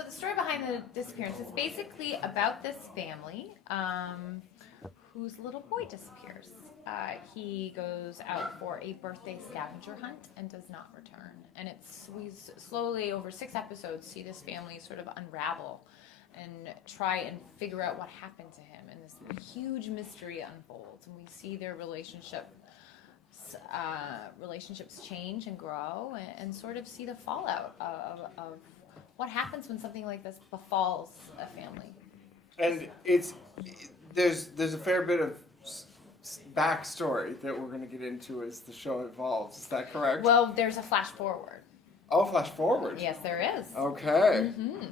So the story behind the disappearance is basically about this family whose little boy disappears. He goes out for a birthday scavenger hunt and does not return. And we slowly, over 6 episodes, see this family sort of unravel and try and figure out what happened to him. And this huge mystery unfolds. And we see their relationships change and grow, and sort of see the fallout of what happens when something like this befalls a family. And there's a fair bit of backstory that we're going to get into as the show evolves. Is that correct? Well, there's a flash forward. Oh, flash forward. Yes, there is. Okay. Mm-hmm.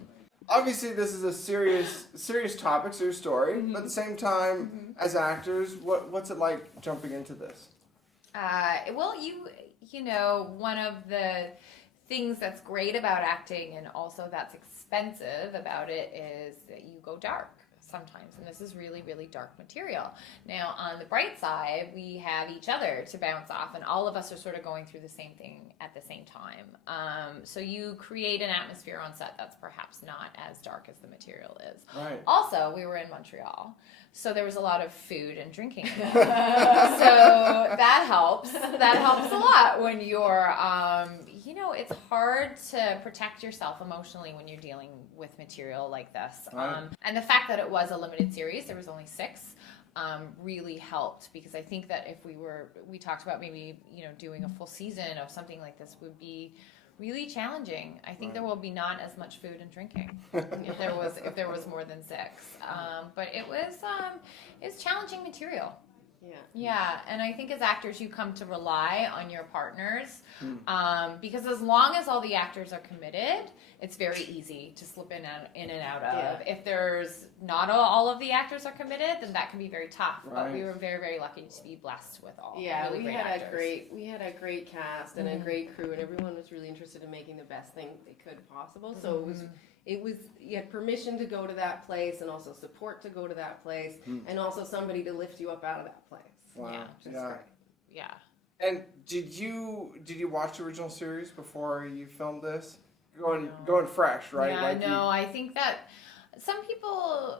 Obviously, this is a serious topic, serious story. But at the same time, as actors, what's it like jumping into this? Well, you know, one of the things that's great about acting, and also that's expensive about it, is that you go dark sometimes, and this is really, really dark material. Now, on the bright side, we have each other to bounce off, and all of us are sort of going through the same thing at the same time. So you create an atmosphere on set that's perhaps not as dark as the material is. Right. Also, we were in Montreal, so there was a lot of food and drinking. So that helps. That helps a lot when you're, you know, it's hard to protect yourself emotionally when you're dealing with material like this. Right. And the fact that it was a limited series, there was only 6, really helped, because I think that if we talked about maybe, you know, doing a full season of something like this would be really challenging. I think there will be not as much food and drinking if there was more than 6. But it's challenging material. Yeah, and I think as actors you come to rely on your partners, because as long as all the actors are committed, it's very easy to slip in and out of. Yeah. If there's not all of the actors are committed, then that can be very tough. Right. But we were very, very lucky to be blessed with all. Yeah, really we had actors. we had a great cast and a great crew, and everyone was really interested in making the best thing they could possible. So it was you had permission to go to that place, and also support to go to that place, and also somebody to lift you up out of that place. Wow. Yeah. Great. Yeah. And did you watch the original series before you filmed this? Going fresh, right? Yeah, I think that some people,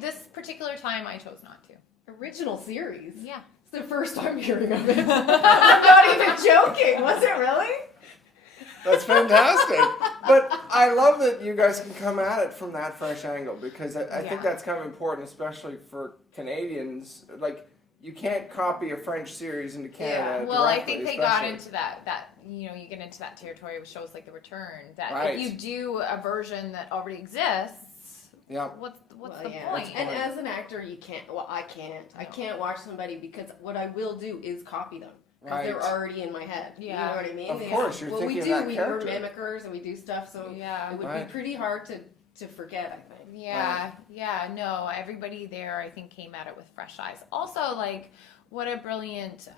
this particular time I chose not to. Original series? Yeah. It's the first time hearing of it. I'm not even joking. Was it really? That's fantastic. But I love that you guys can come at it from that fresh angle, because I think that's kind of important, especially for Canadians. Like, you can't copy a French series into Canada. Yeah. Well, I think they got into that, you know, you get into that territory with shows like The Return, that if you do a version that already exists, what's the point? And as an actor, you can't, I can't watch somebody, because what I will do is copy them. Because they're already in my head. Yeah. You know what I mean? Of course, you're thinking of that character. We're mimickers and we do stuff, so it would be pretty hard to forget, I think. Yeah, no, everybody there, I think, came at it with fresh eyes. Also, like, what a brilliant,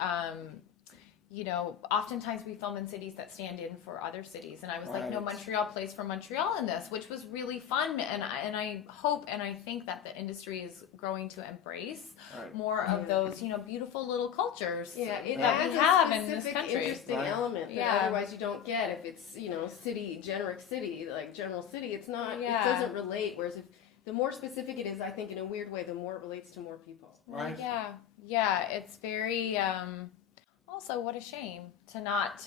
you know, oftentimes we film in cities that stand in for other cities, and I was like, no, Montreal plays for Montreal in this, which was really fun, and I hope and I think that the industry is growing to embrace more of those, you know, beautiful little cultures that we have in this country. Interesting element that otherwise you don't get if it's, you know, general city. It's not. It doesn't relate. Whereas if the more specific it is, I think in a weird way, the more it relates to more people. Right. Yeah. It's very. Also, what a shame to not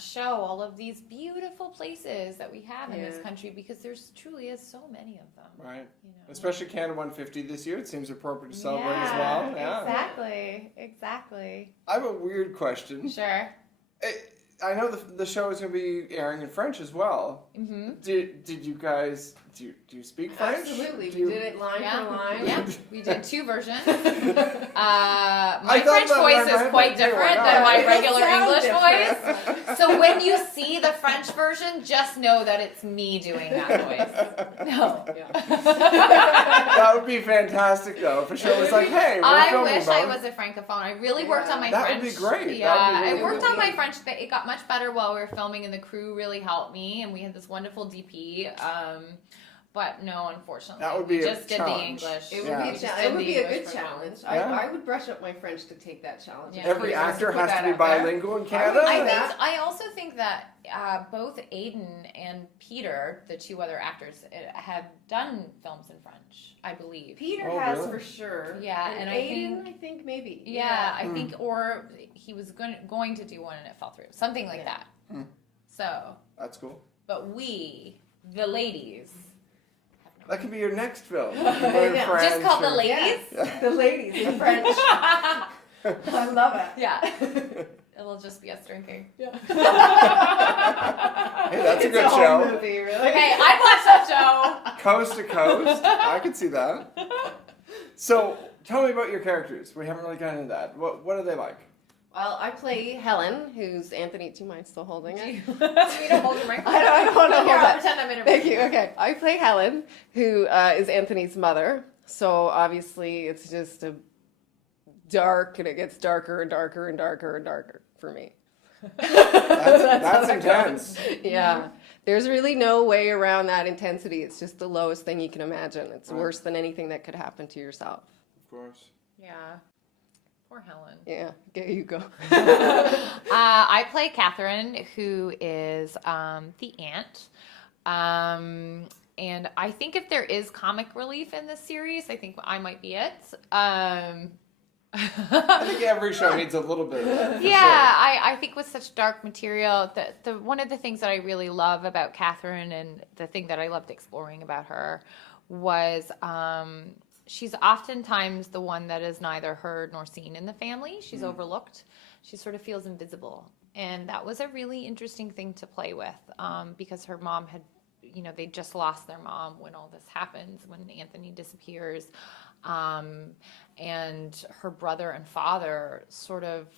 show all of these beautiful places that we have in this country, because there's truly is so many of them. Right. You know? Especially Canada 150 this year. It seems appropriate to celebrate as well. Yeah. Exactly. I have a weird question. Sure. I know the show is going to be airing in French as well. Mm-hmm. Did you guys... Do you speak French? Absolutely. We did it line for line. Yeah, we did 2 versions. My French voice is quite different than my regular English voice. So when you see the French version, just know that it's me doing that voice. No. That would be fantastic, though. If a show was like, hey, we're filming I wish I was a francophone. I really worked on my French. That would be great. Yeah, I worked on my French. It got much better while we were filming, and the crew really helped me, and we had this wonderful DP. But no, unfortunately, That would be we a just did challenge. the English. It would Yeah. be We a just challenge. did It would the be a English good for one. challenge. Yeah. I would brush up my French to take that challenge. Yeah. Every Just actor put has that to be out there. bilingual in Canada. I also think that both Aiden and Peter, the two other actors, have done films in French, I believe. Peter Oh, has really? for sure. Yeah, and Aiden, I think maybe. Yeah, I think, or he was going to do one and it fell through, something like that. So, That's cool. but we, the ladies, That could be your next film. Yeah. just called the ladies. Yes, the ladies in French. I love it. Yeah, it'll just be us drinking. Yeah. Hey, that's a good whole show. movie, really. Hey, I watched that show. Coast to coast. I could see that. So, tell me about your characters. We haven't really gotten into that. What are they like? Well, I play Helen, who's Anthony. Do you mind still holding it? You don't hold your microphone. I don't want to Here, hold I'll it. pretend I'm in a Thank you. Okay, I play Helen, who is Anthony's mother. So obviously, it's just a dark, and it gets darker and darker and darker and darker for me. That's intense. Yeah, there's really no way around that intensity. It's just the lowest thing you can imagine. It's Right. worse than anything that could happen to yourself. Of course. Yeah. Poor Helen. Yeah, there you go. I play Catherine, who is the aunt. And I think if there is comic relief in this series, I think I might be it. I think every show needs a little bit of that. for Yeah, sure. I think with such dark material, the one of the things that I really love about Catherine, and the thing that I loved exploring about her, was she's oftentimes the one that is neither heard nor seen in the family. She's overlooked. She sort of feels invisible. And that was a really interesting thing to play with, because her mom had, they just lost their mom when all this happens, when Anthony disappears. And her brother and father sort of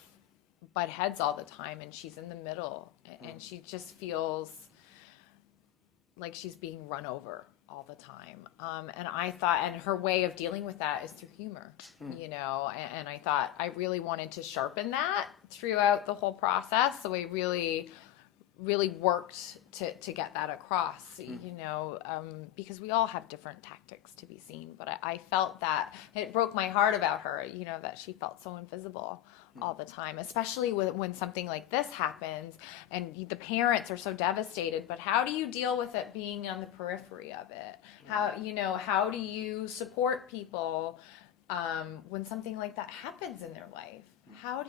butt heads all the time, and she's in the middle, and she just feels like she's being run over all the time. And I thought, and her way of dealing with that is through humor, and I thought I really wanted to sharpen that throughout the whole process. So I really worked to get that across, because we all have different tactics to be seen. But I felt that it broke my heart about her, that she felt so invisible all the time, especially when something like this happens and the parents are so devastated. But how do you deal with it being on the periphery of it? How do you support people when something like that happens in their life? How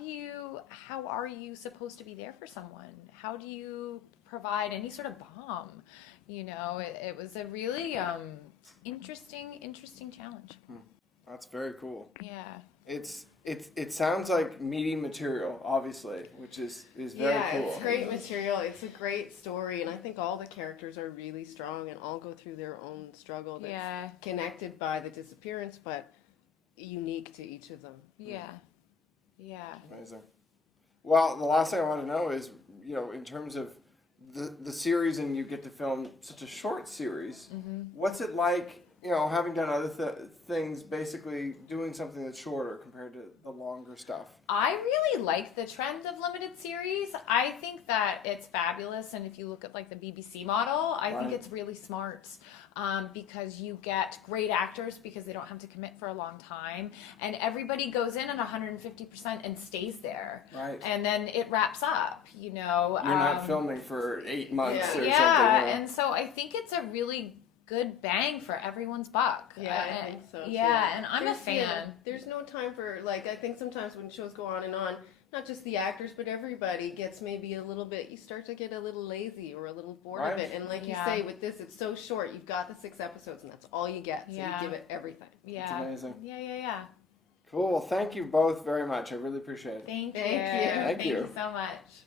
are you supposed to be there for someone? How do you provide any sort of balm? It was a really interesting challenge. That's very cool. Yeah. It sounds like meaty material, obviously, which is very cool. It's great material. It's a great story, and I think all the characters are really strong and all go through their own struggle that's connected by the disappearance, but unique to each of them. Yeah. Yeah. Amazing. Well, the last thing I want to know is, in terms of the series, and you get to film such a short series, what's it like, having done other things, basically doing something that's shorter compared to the longer stuff? I really like the trend of limited series. I think that it's fabulous, and if you look at like the BBC model, I think it's really smart. Because you get great actors because they don't have to commit for a long time, and everybody goes in at 150% and stays there. Right. And then it wraps up, You're not filming for 8 months or something. And so I think it's a really good bang for everyone's buck. Yeah, I think so too. Yeah, and I'm a fan. Yeah, there's no time for, I think sometimes when shows go on and on, not just the actors, but everybody gets maybe a little bit, you start to get a little lazy or a little bored of it. And like you say, with this, it's so short. You've got the 6 episodes, and that's all you get. So you give it everything. Yeah. It's amazing. Yeah. Cool. Thank you both very much. I really appreciate it. Thank you. Thank you. Thank you so much.